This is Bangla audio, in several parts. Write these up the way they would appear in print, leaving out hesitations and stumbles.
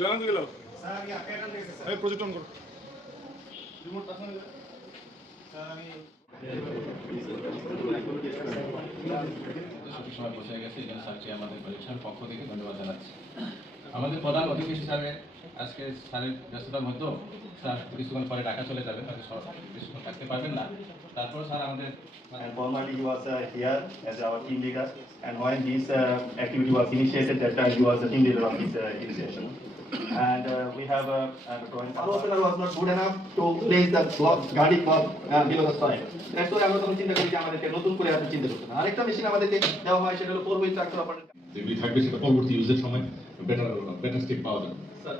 জয়ন্ত গেল প্রজেক্ট অন করো সময় বসে গেছে এই জন্য স্যারকে আমাদের পরীক্ষার পক্ষ থেকে ধন্যবাদ জানাচ্ছি। আমাদের প্রধান অতিথি হিসাবে আজকে স্যারের ব্যস্ততার মধ্যেও স্যার কিছুক্ষণ পরে ঢাকা চলে যাবেন, হয়তো কিছুক্ষণ থাকতে পারবেন না। তারপর স্যার আমাদের And formally he was here as our team leader, and when this activity was initiated, that time he was the team leader of this initiation. And we have drawing. Our opener was not good enough to place the block, guarding block below the soil. That's why আমরা তখন চিন্তা করি যে আমাদেরকে নতুন করে আপনি চিন্তা করতে হবে। আরেকটা মেশিন আমাদেরকে দেওয়া হয়, সেটা হলো 4-wheel tractor operator। যেগুলি থাকবে সেটা পরবর্তী ইউজের সময় বেটার স্টেপ পাওয়া যাবে। স্যার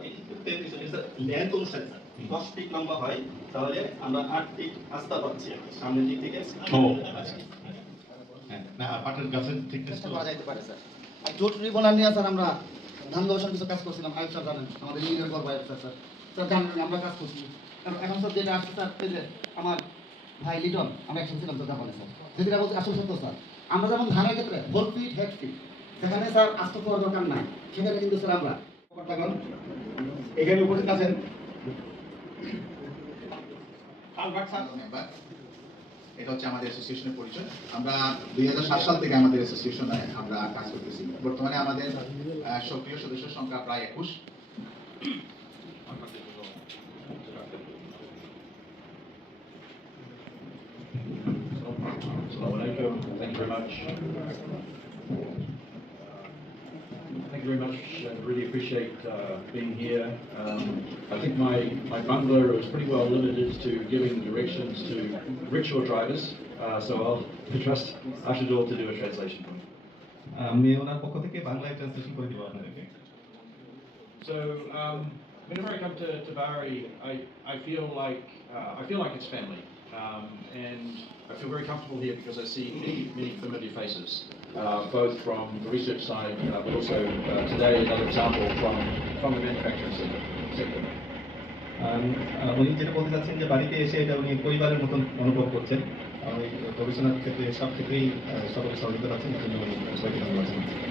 লেন্থ অনুসারে 10 ফিট লম্বা হয়, তাহলে আমরা 8 ফিট আস্থা পাচ্ছি সামনের দিক থেকে। ও আচ্ছা, হ্যাঁ, না পাটের গাছের থিকনেস করা যাইতে পারে স্যার। আর জোট রিবনার নিয়ে স্যার আমরা ধান গবেষণা কিছু কাজ করছিলাম। আয়ুষ স্যার জানেন, আমাদের ইঞ্জিনিয়ার করবো আয়ুষ স্যার। স্যার জানেন আমরা কাজ করছি। এখন স্যার যেটা আসছে স্যার, এই যে আমার ভাই লিটন, আমরা একসাথে ছিলাম তো জাপানে স্যার, যেটা বলতে আসলে সত্য স্যার। আমরা যেমন ধানের ক্ষেত্রে হোল ফিট হেড ফিট, সেখানে স্যার আস্ত করার দরকার নাই, সেখানে কিন্তু স্যার আমরা এখানে উপস্থিত আছেন এটা হচ্ছে আমাদের অ্যাসোসিয়েশনের পরিচয়। আমরা 2007 সাল থেকে আমাদের অ্যাসোসিয়েশনে আমরা কাজ করতেছি। বর্তমানে আমাদের সক্রিয় সদস্যের সংখ্যা প্রায় 21। Thank you very much. Thank you very much. I really appreciate being here. I think my bungalow is pretty well limited to giving directions to rickshaw drivers, so I'll trust Ashadul to do a translation for me. আমি ওনার পক্ষ থেকে বাংলায় ট্রান্সলেশন করে দিব আপনাদেরকে। So whenever I come to Bari, I feel like it's family, and I feel very comfortable here because I see many familiar faces, both from the research side, but also today another example from the manufacturing sector. উনি যেটা বলতে চাচ্ছেন যে বাড়িতে এসে এটা উনি পরিবারের মতন অনুভব করছেন। ওই গবেষণার ক্ষেত্রে সব ক্ষেত্রেই সকলে সহযোগিতা পাচ্ছেন, এই জন্য উনি সবাইকে ধন্যবাদ জানাচ্ছেন।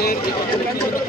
এটা